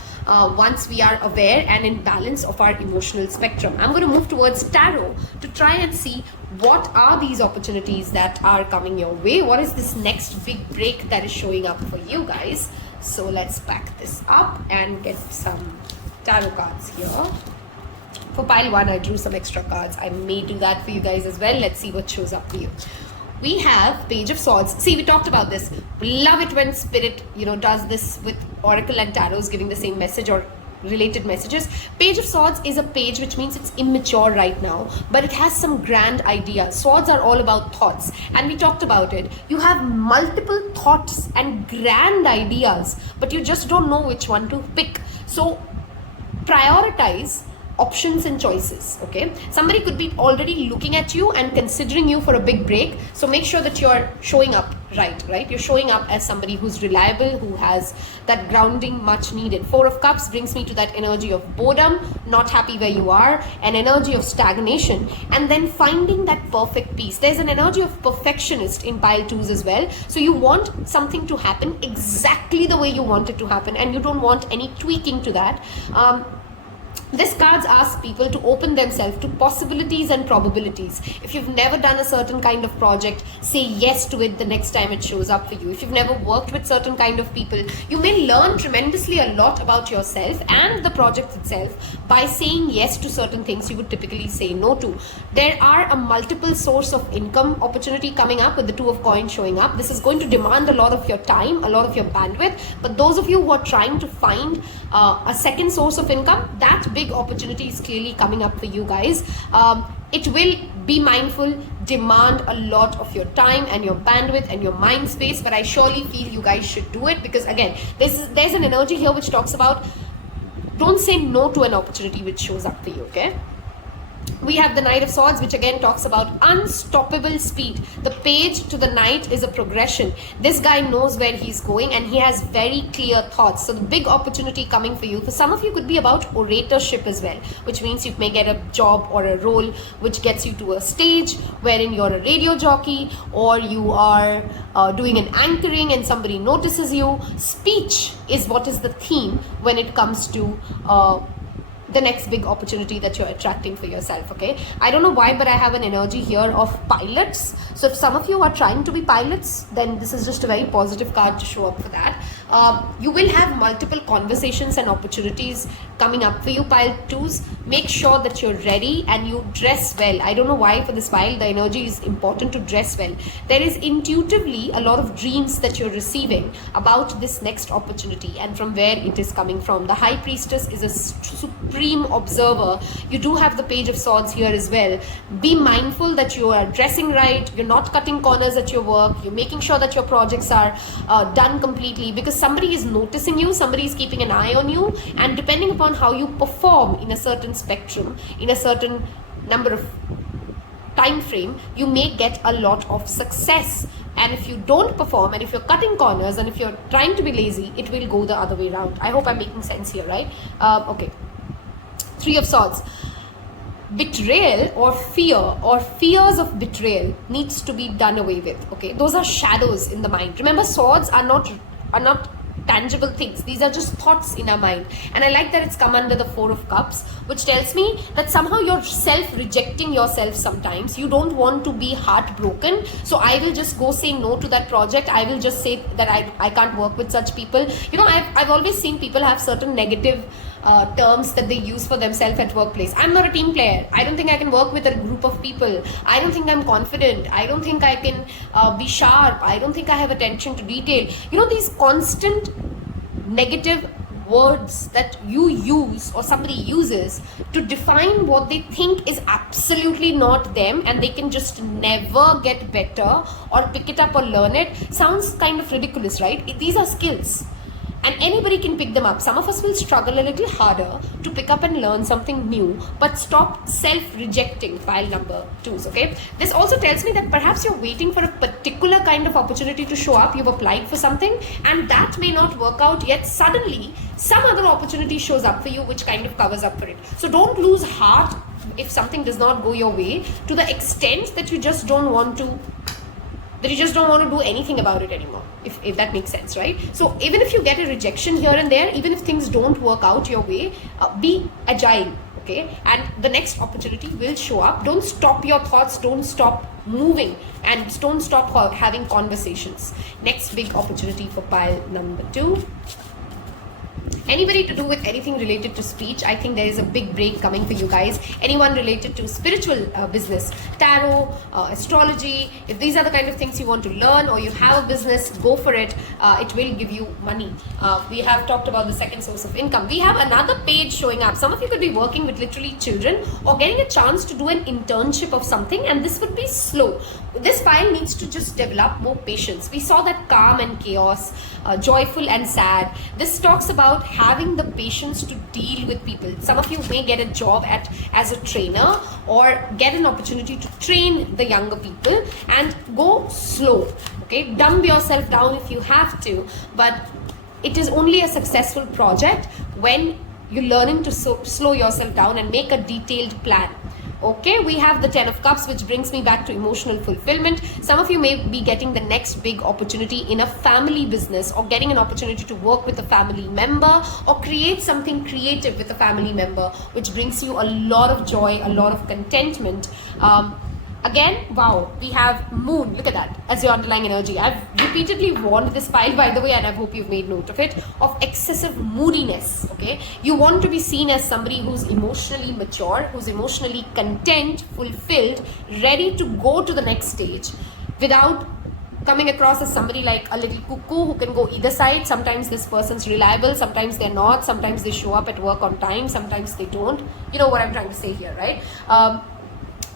once we are aware and in balance of our emotional spectrum. I'm going to move towards tarot to try and see what are these opportunities that are coming your way. What is this next big break that is showing up for you guys? So let's back this up and get some tarot cards here. For pile 1, I drew some extra cards. I may do that for you guys as well. Let's see what shows up for you. We have Page of Swords. See, we talked about this. We love it when Spirit, does this with Oracle and Tarots giving the same message or related messages. Page of Swords is a page which means it's immature right now, but it has some grand ideas. Swords are all about thoughts, and we talked about it. You have multiple thoughts and grand ideas, but you just don't know which one to pick. So prioritize options and choices. Okay, somebody could be already looking at you and considering you for a big break, so make sure that you're showing up right. You're showing up as somebody who's reliable, who has that grounding much needed. 4 of Cups brings me to that energy of boredom, not happy where you are, an energy of stagnation, and then finding that perfect peace. There's an energy of perfectionist in pile 2s as well. So you want something to happen exactly the way you want it to happen, and you don't want any tweaking to that. This cards ask people to open themselves to possibilities and probabilities. If you've never done a certain kind of project, say yes to it the next time it shows up for you. If you've never worked with certain kind of people, you may learn tremendously a lot about yourself and the project itself by saying yes to certain things you would typically say no to. There are a multiple source of income opportunity coming up with the 2 of Coins showing up. This is going to demand a lot of your time, a lot of your bandwidth, but those of you who are trying to find a second source of income, that big opportunity is clearly coming up for you guys. It will, be mindful, demand a lot of your time and your bandwidth and your mind space, but I surely feel you guys should do it, because again, there's an energy here which talks about don't say no to an opportunity which shows up for you. Okay, We have the Knight of Swords, which again talks about unstoppable speed. The page to the knight is a progression. This guy knows where he's going and he has very clear thoughts. So the big opportunity coming for you, for some of you, could be about oratorship as well, which means you may get a job or a role which gets you to a stage wherein you're a radio jockey, or you are doing an anchoring and somebody notices you. Speech is what is the theme when it comes to the next big opportunity that you're attracting for yourself. Okay, I don't know why, but I have an energy here of pilots. So if some of you are trying to be pilots, then this is just a very positive card to show up for that. You will have multiple conversations and opportunities coming up for you, pile 2s. Make sure that you're ready and you dress well. I don't know why for this pile the energy is important to dress well. There is intuitively a lot of dreams that you're receiving about this next opportunity and from where it is coming from. The High Priestess is a supreme observer. You do have the Page of Swords here as well. Be mindful that you are dressing right, you're not cutting corners at your work, you're making sure that your projects are done completely, because somebody is noticing you, somebody is keeping an eye on you, and depending upon how you perform in a certain spectrum, in a certain number of time frame, you may get a lot of success. And if you don't perform, and if you're cutting corners, and if you're trying to be lazy, it will go the other way around. I hope I'm making sense here, right? Okay. Three of Swords. Betrayal or fear or fears of betrayal needs to be done away with. Okay, those are shadows in the mind. Remember, swords are not tangible things. These are just thoughts in our mind. And I like that it's come under the Four of Cups, which tells me that somehow you're self-rejecting yourself sometimes. You don't want to be heartbroken. So I will just go say no to that project. I will just say that I can't work with such people. You know, I've always seen people have certain negative terms that they use for themselves at workplace. I'm not a team player. I don't think I can work with a group of people. I don't think I'm confident. I don't think I can be sharp. I don't think I have attention to detail. You know, these constant negative words that you use or somebody uses to define what they think is absolutely not them, and they can just never get better or pick it up or learn it, sounds kind of ridiculous, right? These are skills. And anybody can pick them up. Some of us will struggle a little harder to pick up and learn something new, but stop self-rejecting, pile number 2s, okay? This also tells me that perhaps you're waiting for a particular kind of opportunity to show up. You've applied for something and that may not work out, yet suddenly some other opportunity shows up for you which kind of covers up for it. So don't lose heart if something does not go your way, to the extent that you just don't want to do anything about it anymore, if that makes sense, right? So even if you get a rejection here and there, even if things don't work out your way, be agile, okay? And the next opportunity will show up. Don't stop your thoughts, don't stop moving, and don't stop having conversations. Next big opportunity for pile number 2. Anybody to do with anything related to speech, I think there is a big break coming for you guys. Anyone related to spiritual business, tarot, astrology, if these are the kind of things you want to learn or you have a business, go for it. It will give you money. We have talked about the second source of income. We have another page showing up. Some of you could be working with literally children or getting a chance to do an internship of something, and this would be slow. This pile needs to just develop more patience. We saw that calm and chaos, joyful and sad. This talks about having the patience to deal with people. Some of you may get a job as a trainer or get an opportunity to train the younger people, and go slow, okay? Dumb yourself down if you have to, but it is only a successful project when you're learning to slow yourself down and make a detailed plan. Okay, we have the 10 of Cups, which brings me back to emotional fulfillment. Some of you may be getting the next big opportunity in a family business, or getting an opportunity to work with a family member or create something creative with a family member, which brings you a lot of joy, a lot of contentment. Again, wow, we have Moon, look at that, as your underlying energy. I've repeatedly warned this pile, by the way, and I hope you've made note of it, of excessive moodiness, okay? You want to be seen as somebody who's emotionally mature, who's emotionally content, fulfilled, ready to go to the next stage without coming across as somebody like a little cuckoo who can go either side. Sometimes this person's reliable, sometimes they're not, sometimes they show up at work on time, sometimes they don't. You know what I'm trying to say here, right?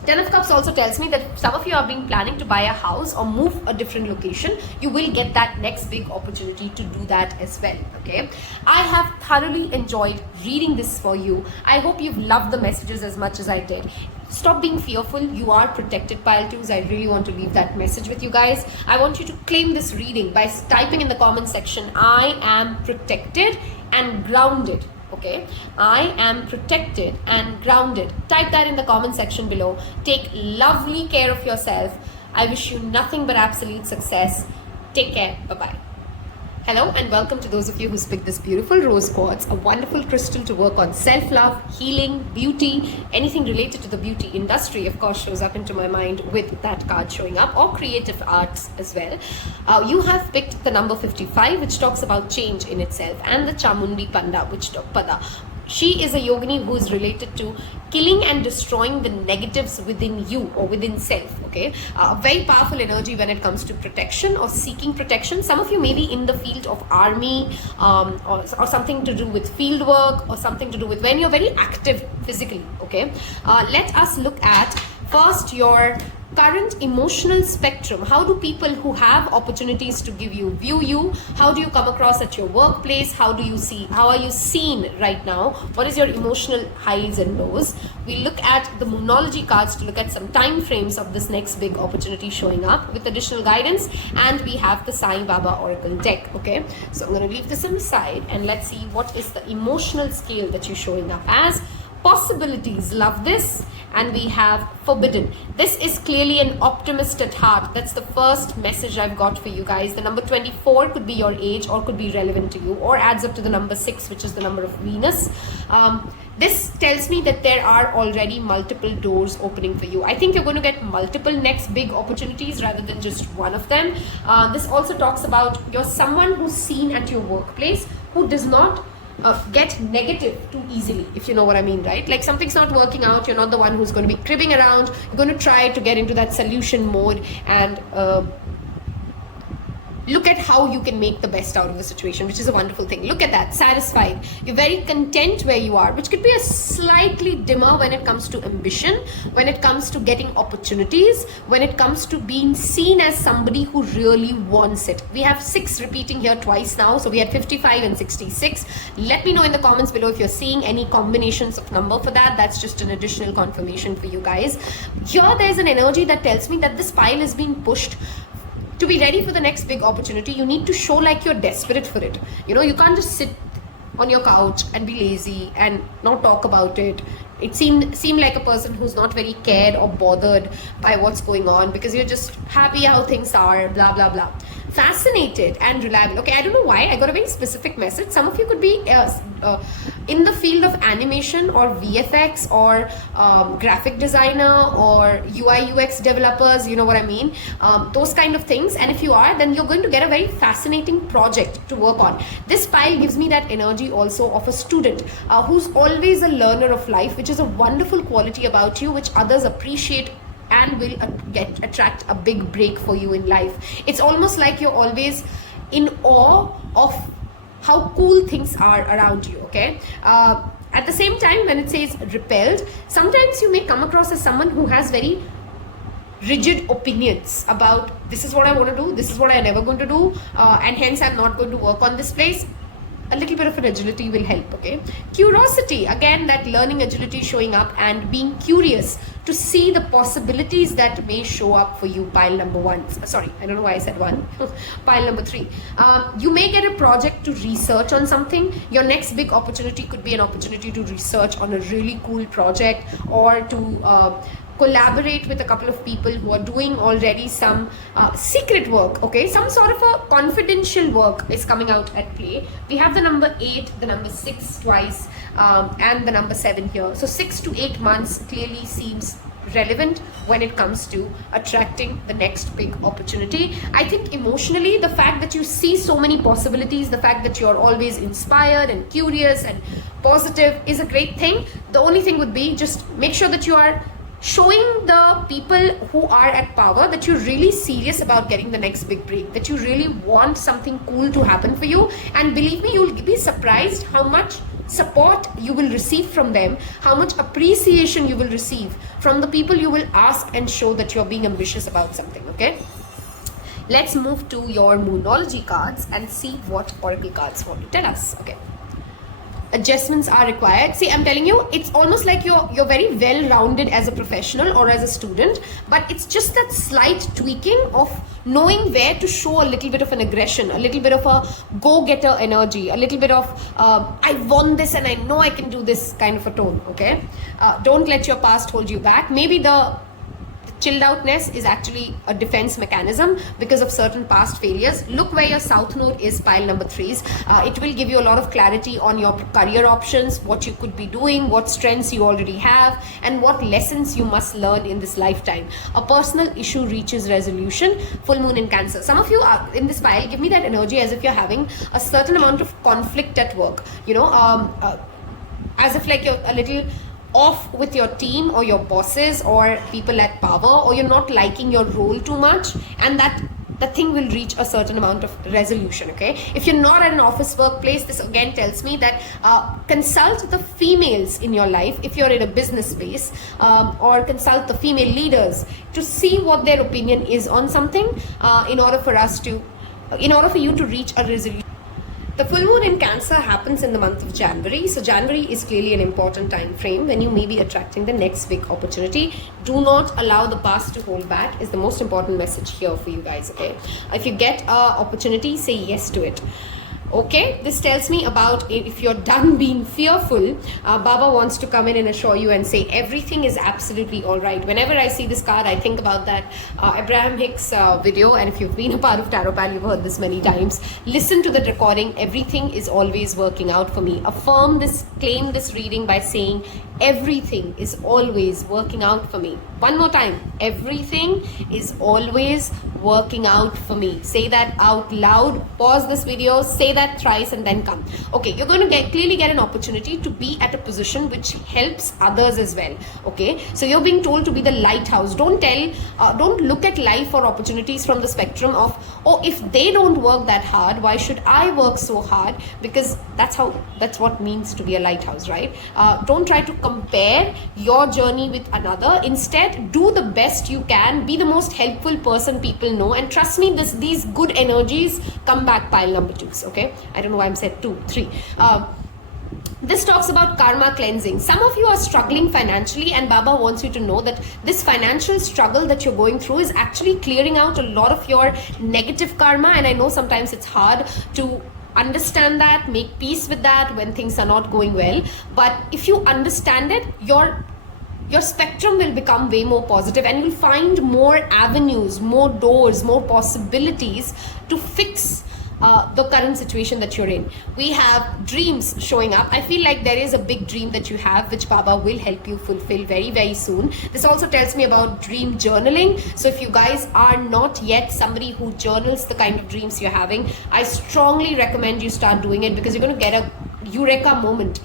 10 of Cups also tells me that some of you have been planning to buy a house or move a different location. You will get that next big opportunity to do that as well, okay? I have thoroughly enjoyed reading this for you. I hope you've loved the messages as much as I did. Stop being fearful. You are protected, pile 2s. I really want to leave that message with you guys. I want you to claim this reading by typing in the comment section, I am protected and grounded. Okay, I am protected and grounded. Type that in the comment section below. Take lovely care of yourself. I wish you nothing but absolute success. Take care. Bye-bye. Hello and welcome to those of you who picked this beautiful rose quartz, a wonderful crystal to work on self-love, healing, beauty, anything related to the beauty industry, of course, shows up into my mind with that card showing up, or creative arts as well. You have picked the number 55, which talks about change in itself, and the Chamundi Pada. She is a yogini who is related to killing and destroying the negatives within you or within self, okay? Very powerful energy when it comes to protection or seeking protection. Some of you may be in the field of army or something to do with field work or something to do with when you're very active physically, okay? Let us look at first your current emotional spectrum. How do people who have opportunities to give you view you? How do you come across at your workplace? How are you seen right now? What is your emotional highs and lows? We look at the moonology cards to look at some time frames of this next big opportunity showing up with additional guidance, and we have the Sai Baba Oracle deck. Okay, so I'm going to leave this on the side and let's see what is the emotional scale that you're showing up as. Possibilities, love this. And we have forbidden. This is clearly an optimist at heart. That's the first message I've got for you guys. The number 24 could be your age or could be relevant to you, or adds up to the number 6, which is the number of Venus. This tells me that there are already multiple doors opening for you. I think you're going to get multiple next big opportunities rather than just one of them. This also talks about you're someone who's seen at your workplace who does not get negative too easily, if you know what I mean, right? Like something's not working out, you're not the one who's going to be cribbing around. You're going to try to get into that solution mode and look at how you can make the best out of the situation, which is a wonderful thing. Look at that, satisfied. You're very content where you are, which could be a slightly dimmer when it comes to ambition, when it comes to getting opportunities, when it comes to being seen as somebody who really wants it. We have 6 repeating here twice now, so we had 55 and 66. Let me know in the comments below if you're seeing any combinations of number for that. That's just an additional confirmation for you guys. Here there's an energy that tells me that this pile is being pushed. To be ready for the next big opportunity, you need to show like you're desperate for it. You know, you can't just sit on your couch and be lazy and not talk about it. It seemed like a person who's not very cared or bothered by what's going on because you're just happy how things are, blah, blah, blah. Fascinated and reliable. Okay, I don't know why I got a very specific message. Some of you could be in the field of animation or VFX or graphic designer or UI UX developers, you know what I mean, those kind of things. And if you are, then you're going to get a very fascinating project to work on. This pile gives me that energy also of a student who's always a learner of life, which is a wonderful quality about you which others appreciate and will attract a big break for you in life. It's almost like you're always in awe of how cool things are around you, okay? At the same time, when it says repelled, sometimes you may come across as someone who has very rigid opinions about this is what I want to do, this is what I'm never going to do, and hence I'm not going to work on this place. A little bit of an agility will help, okay? Curiosity, again, that learning agility showing up and being curious to see the possibilities that may show up for you, pile number 1. Sorry, I don't know why I said 1. Pile number 3. You may get a project to research on something. Your next big opportunity could be an opportunity to research on a really cool project or to collaborate with a couple of people who are doing already some secret work, okay? Some sort of a confidential work is coming out at play. We have the number 8, the number 6 twice, and the number 7 here. So 6 to 8 months clearly seems relevant when it comes to attracting the next big opportunity. I think emotionally, the fact that you see so many possibilities, the fact that you're always inspired and curious and positive is a great thing. The only thing would be just make sure that you are showing the people who are at power that you're really serious about getting the next big break, that you really want something cool to happen for you. And believe me, you'll be surprised how much support you will receive from them, how much appreciation you will receive from the people you will ask and show that you're being ambitious about something, okay? Let's move to your moonology cards and see what oracle cards want to tell us, okay? adjustments are required. See, I'm telling you, it's almost like you're very well rounded as a professional or as a student, but it's just that slight tweaking of knowing where to show a little bit of an aggression, a little bit of a go-getter energy, a little bit of I want this and I know I can do this kind of a tone. Okay, don't let your past hold you back. Maybe the chilled outness is actually a defense mechanism because of certain past failures. Look where your south node is, pile number 3s. It will give you a lot of clarity on your career options, what you could be doing, what strengths you already have, and what lessons you must learn in this lifetime. A personal issue reaches resolution. Full moon in Cancer. Some of you are in this pile, give me that energy as if you're having a certain amount of conflict at work, you know, as if like you're a little off with your team or your bosses or people at power, or you're not liking your role too much, and that the thing will reach a certain amount of resolution. Okay, if you're not at an office workplace, this again tells me that consult the females in your life if you're in a business space, or consult the female leaders to see what their opinion is on something, in order for you to reach a resolution. The full moon in Cancer happens in the month of January. So January is clearly an important time frame when you may be attracting the next big opportunity. Do not allow the past to hold back is the most important message here for you guys. Okay, if you get an opportunity, say yes to it. Okay, this tells me about if you're done being fearful, Baba wants to come in and assure you and say everything is absolutely all right. Whenever I see this card, I think about that Abraham Hicks video, and if you've been a part of Taropal, you've heard this many times. Listen to the recording. Everything is always working out for me. Affirm this, claim this reading by saying everything is always working out for me. One more time, everything is always working out for me. Say that out loud. Pause this video, say that thrice, and then come. Okay, you're going to clearly get an opportunity to be at a position which helps others as well. Okay, so you're being told to be the lighthouse. Don't look at life or opportunities from the spectrum of, oh, if they don't work that hard, why should I work so hard? Because that's what means to be a lighthouse, right? Don't try to compare your journey with another. Instead, do the best you can. Be the most helpful person people know, and trust me, these good energies come back, pile number 2s. Okay, I don't know why I'm said 2, 3. This talks about karma cleansing. Some of you are struggling financially, and Baba wants you to know that this financial struggle that you're going through is actually clearing out a lot of your negative karma. And I know sometimes it's hard to understand that, make peace with that when things are not going well. But if you understand it, your spectrum will become way more positive, and you'll find more avenues, more doors, more possibilities to fix the current situation that you're in. We have dreams showing up. I feel like there is a big dream that you have which Baba will help you fulfill very, very soon. This also tells me about dream journaling. So if you guys are not yet somebody who journals the kind of dreams you're having, I strongly recommend you start doing it, because you're going to get a eureka moment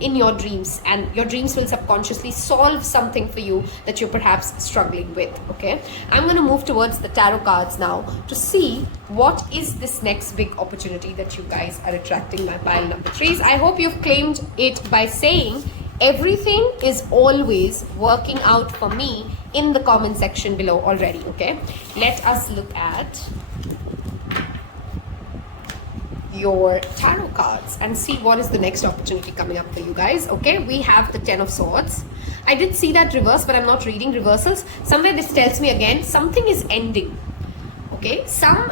in your dreams, and your dreams will subconsciously solve something for you that you're perhaps struggling with. Okay, I'm going to move towards the tarot cards now to see what is this next big opportunity that you guys are attracting, my pile number 3s. I hope you've claimed it by saying everything is always working out for me in the comment section below already. Okay, let us look at your tarot cards and see what is the next opportunity coming up for you guys. Okay, we have the 10 of Swords. I did see that reverse, but I'm not reading reversals. Somewhere this tells me again something is ending. Okay, some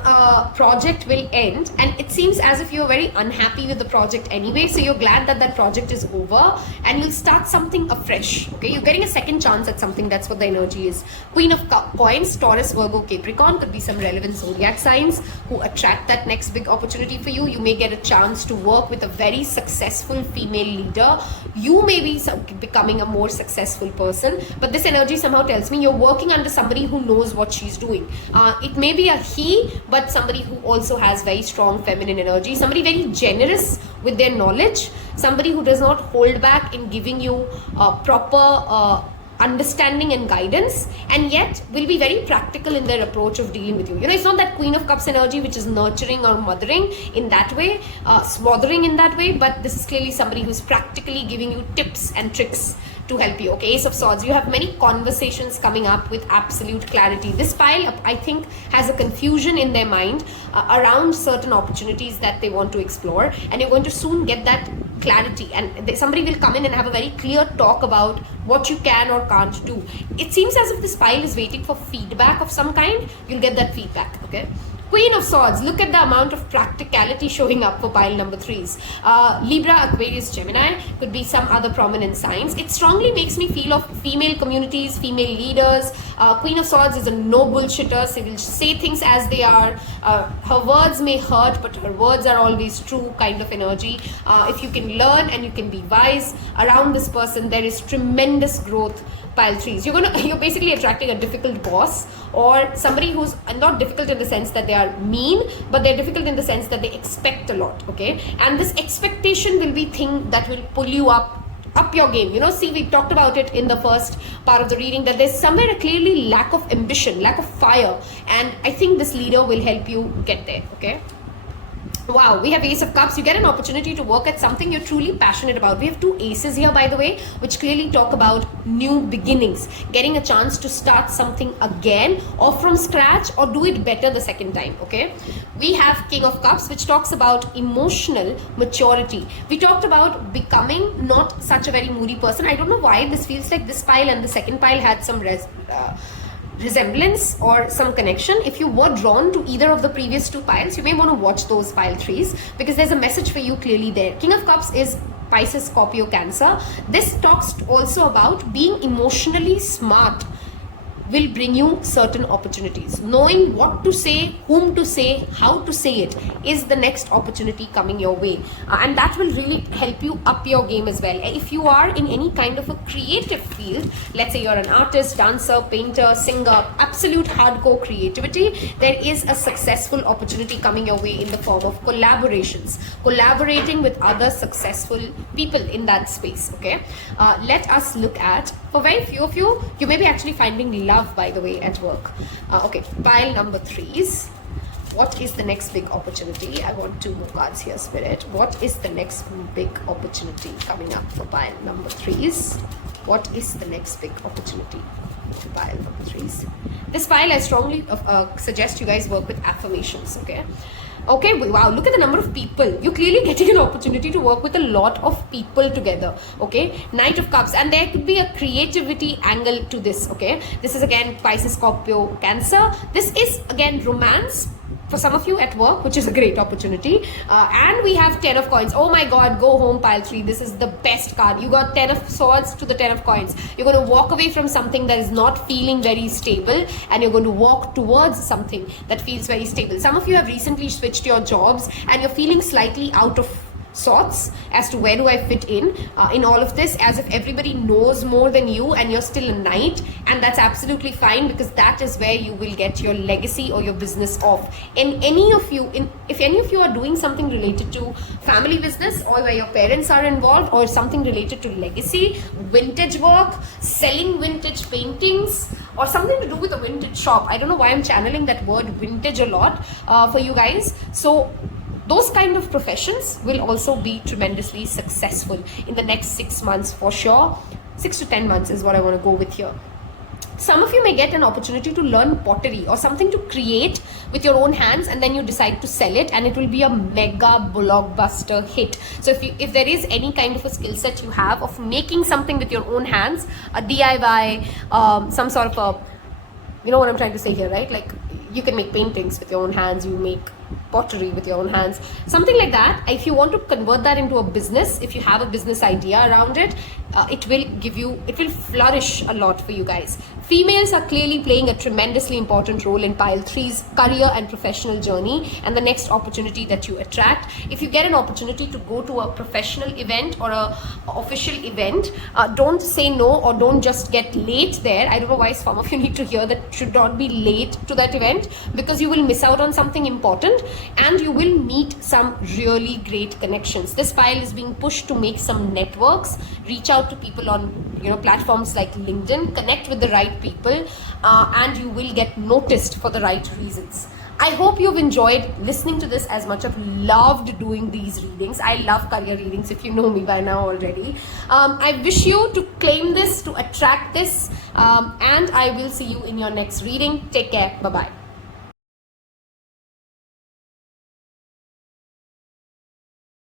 project will end, and it seems as if you're very unhappy with the project anyway, so you're glad that that project is over and you'll start something afresh. Okay, you're getting a second chance at something. That's what the energy is. Queen of Coins, Taurus, Virgo, Capricorn. Could be some relevant zodiac signs who attract that next big opportunity for you. You may get a chance to work with a very successful female leader. You may be becoming a more successful person, but this energy somehow tells me you're working under somebody who knows what she's doing. It may be a he, but somebody who also has very strong feminine energy, somebody very generous with their knowledge, somebody who does not hold back in giving you proper understanding and guidance, and yet will be very practical in their approach of dealing with you. You know, it's not that Queen of Cups energy which is nurturing or mothering in that way, smothering in that way, but this is clearly somebody who's practically giving you tips and tricks to help you. Okay, Ace of Swords, you have many conversations coming up with absolute clarity. This pile, I think, has a confusion in their mind around certain opportunities that they want to explore, and you're going to soon get that clarity, and somebody will come in and have a very clear talk about what you can or can't do. It seems as if this pile is waiting for feedback of some kind. You'll get that feedback. Okay, Queen of Swords, look at the amount of practicality showing up for pile number 3s. Libra, Aquarius, Gemini, could be some other prominent signs. It strongly makes me feel of female communities, female leaders. Queen of Swords is a no bullshitter. She will say things as they are. Her words may hurt, but her words are always true kind of energy. If you can learn and you can be wise around this person, there is tremendous growth. Pile 3s, you're basically attracting a difficult boss, or somebody who's not difficult in the sense that they are mean, but they're difficult in the sense that they expect a lot. Okay, and this expectation will be thing that will pull you up your game. See, we talked about it in the first part of the reading, that there's somewhere a clearly lack of ambition, lack of fire, and I think this leader will help you get there. Okay. Wow, we have Ace of Cups. You get an opportunity to work at something you're truly passionate about. We have 2 aces here, by the way, which clearly talk about new beginnings, getting a chance to start something again or from scratch, or do it better the second time. Okay, we have King of Cups, which talks about emotional maturity. We talked about becoming not such a very moody person. I don't know why this feels like this pile and the second pile had some resemblance or some connection. If you were drawn to either of the previous 2 piles, you may want to watch those pile 3s, because there's a message for you clearly there. King of Cups is Pisces, Scorpio, Cancer. This talks also about being emotionally smart will bring you certain opportunities. Knowing what to say, whom to say, how to say it is the next opportunity coming your way. And that will really help you up your game as well. If you are in any kind of a creative field, let's say you're an artist, dancer, painter, singer, absolute hardcore creativity, there is a successful opportunity coming your way in the form of collaborations, collaborating with other successful people in that space. Okay, let us look at, for very few of you, you may be actually finding love, by the way, at work. Okay, pile number 3s. What is the next big opportunity? I want 2 more cards here, Spirit. What is the next big opportunity coming up for pile number 3s? What is the next big opportunity for pile number 3s? This pile, I strongly suggest you guys work with affirmations. Okay, wow, look at the number of people. You're clearly getting an opportunity to work with a lot of people together. Okay, Knight of Cups, and there could be a creativity angle to this. Okay, this is again Pisces, Scorpio, Cancer. This is again romance for some of you at work, which is a great opportunity. And we have 10 of coins. Oh my god, go home, pile 3. This is the best card. You got 10 of swords to the 10 of coins. You're going to walk away from something that is not feeling very stable, and you're going to walk towards something that feels very stable. Some of you have recently switched your jobs and you're feeling slightly out of sorts as to where do I fit in all of this, as if everybody knows more than you and you're still a knight, and that's absolutely fine, because that is where you will get your legacy or your business off. And if any of you are doing something related to family business, or where your parents are involved, or something related to legacy, vintage work, selling vintage paintings, or something to do with a vintage shop. I don't know why I'm channeling that word vintage a lot for you guys. So those kind of professions will also be tremendously successful in the next 6 months for sure. 6 to 10 months is what I want to go with here. Some of you may get an opportunity to learn pottery or something to create with your own hands, and then you decide to sell it, and it will be a mega blockbuster hit. So if there is any kind of a skill set you have of making something with your own hands, a DIY, some sort of a, you know what I'm trying to say here, right? Like you can make paintings with your own hands, you make pottery with your own hands, something like that. If you want to convert that into a business, if you have a business idea around it, it will flourish a lot for you guys. Females are clearly playing a tremendously important role in pile 3's career and professional journey, and the next opportunity that you attract. If you get an opportunity to go to a professional event or a official event, don't say no, or don't just get late there. I don't know why some of you need to hear that should not be late to that event, because you will miss out on something important, and you will meet some really great connections. This pile is being pushed to make some networks, reach out to people on platforms like LinkedIn, connect with the right people, and you will get noticed for the right reasons. I hope you've enjoyed listening to this as much. I've loved doing these readings. I love career readings, if you know me by now already. I wish you to claim this, to attract this, and I will see you in your next reading. Take care. Bye-bye.